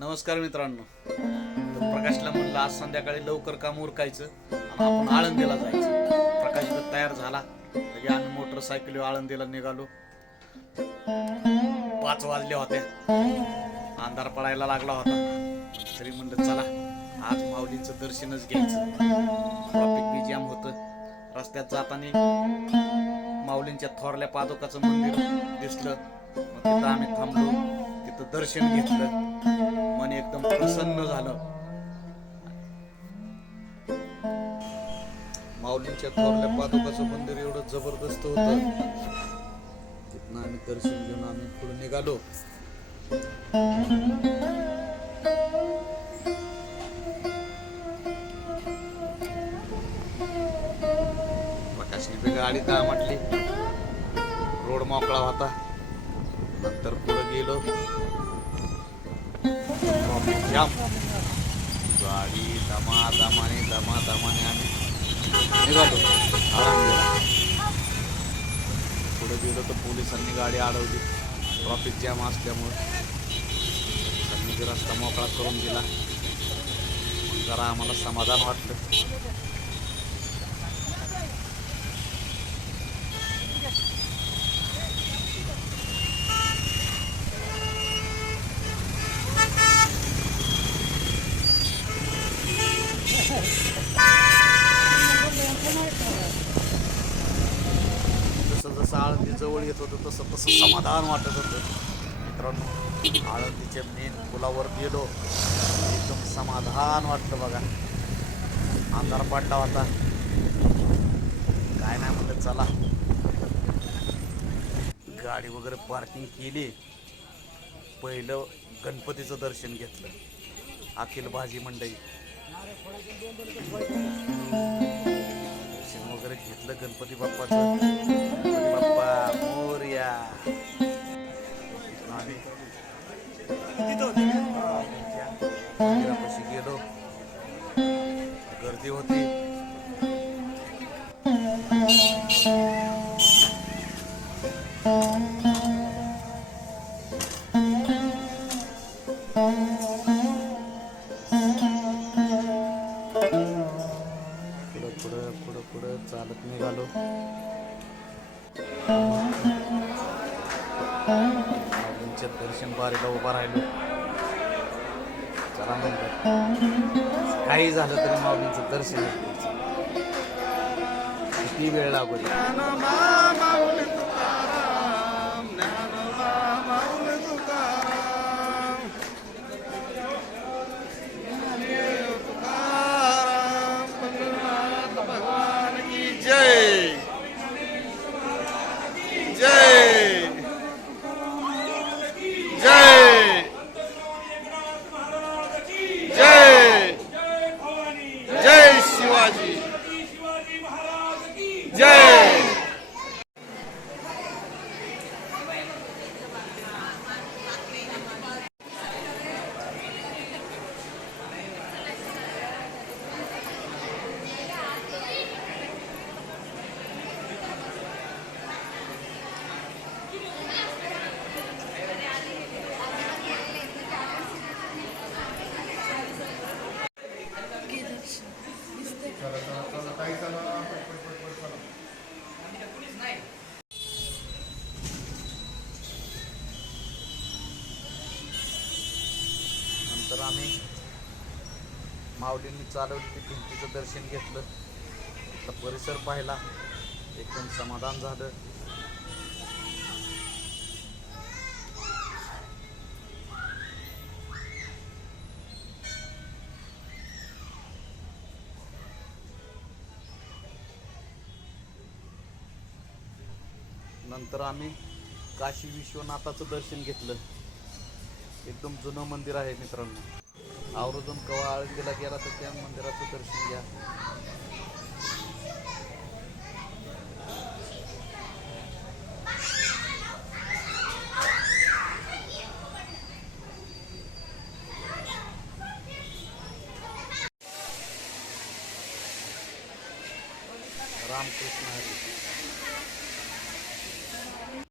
नमस्कार मित्रांनो. प्रकाशला म्हणलं आज संध्याकाळी लवकर काम उरकायचं आणि आपण आळंदीला जायचं. प्रकाश तयार झाला. लगे आम्ही मोटरसायकलीवर आळंदीला निघालो. पाच वाजले होते. अंधार पडायला लागला होता. तरी म्हणलं चला आज माऊलींचं दर्शनच घ्यायचं. ट्रॉफिक बी होतं. रस्त्यात जाताना माऊलींच्या थोरल्या पादुकाचं मंदिर दिसलं. मग तिथं आम्ही थांबलो. तिथं दर्शन घेतलं. मन एकदम प्रसन्न झालं. माऊलींच्या थोरल्या पादुकाचं मंदिर एवढं जबरदस्त होतं. तिथनं आम्ही दर्शन घेऊन आम्ही पुढे निघालो. प्रकाशने गाडी दहा म्हटली. रोड मोकळा होता. नंतर पुढे गेलो. गाडी दमा दमाने दमा दमाने आम्ही निघालो आळंदीला पुढे गेलो तर पोलिसांनी गाडी अडवली ट्रॉफिक जॅम असल्यामुळे पोलिसांनी रस्ता मोकळा करून दिला जरा आम्हाला समाधान वाटलं जसं आळंदी जवळ येत होतं तसं तसं समाधान वाटत होतं. मित्रांनो आळंदीच्या मेन पुलावर गेलो. एकदम समाधान वाटलं बघा. अंधार पडला होता. काय नाही म्हणलं चला. गाडी वगैरे पार्किंग केली. पहिलं गणपतीचं दर्शन घेतलं. अखिल भाजी मंडई. दर्शन वगैरे घेतलं गणपती बाप्पाचं. गर्दी होती. पुढं पुढं पुढं पुढं चालत निघालो. दर्शन बारीला उभा राहिलो. चला म्हणलं काही झालं तरी माऊलींचं दर्शन किती वेळ लागू मग आम्ही माऊलींनी चालवली ते भिंतीचं दर्शन घेतलं. तिथला परिसर पाहिला. एकदम समाधान झालं. नंतर आम्ही काशी विश्वनाथाचं दर्शन घेतलं. एकदम जुनं मंदिर आहे मित्रांनो. आवर्जून कवा आळंदीला गेला तर त्या मंदिराचं दर्शन घ्या. रामकृष्ण हरी.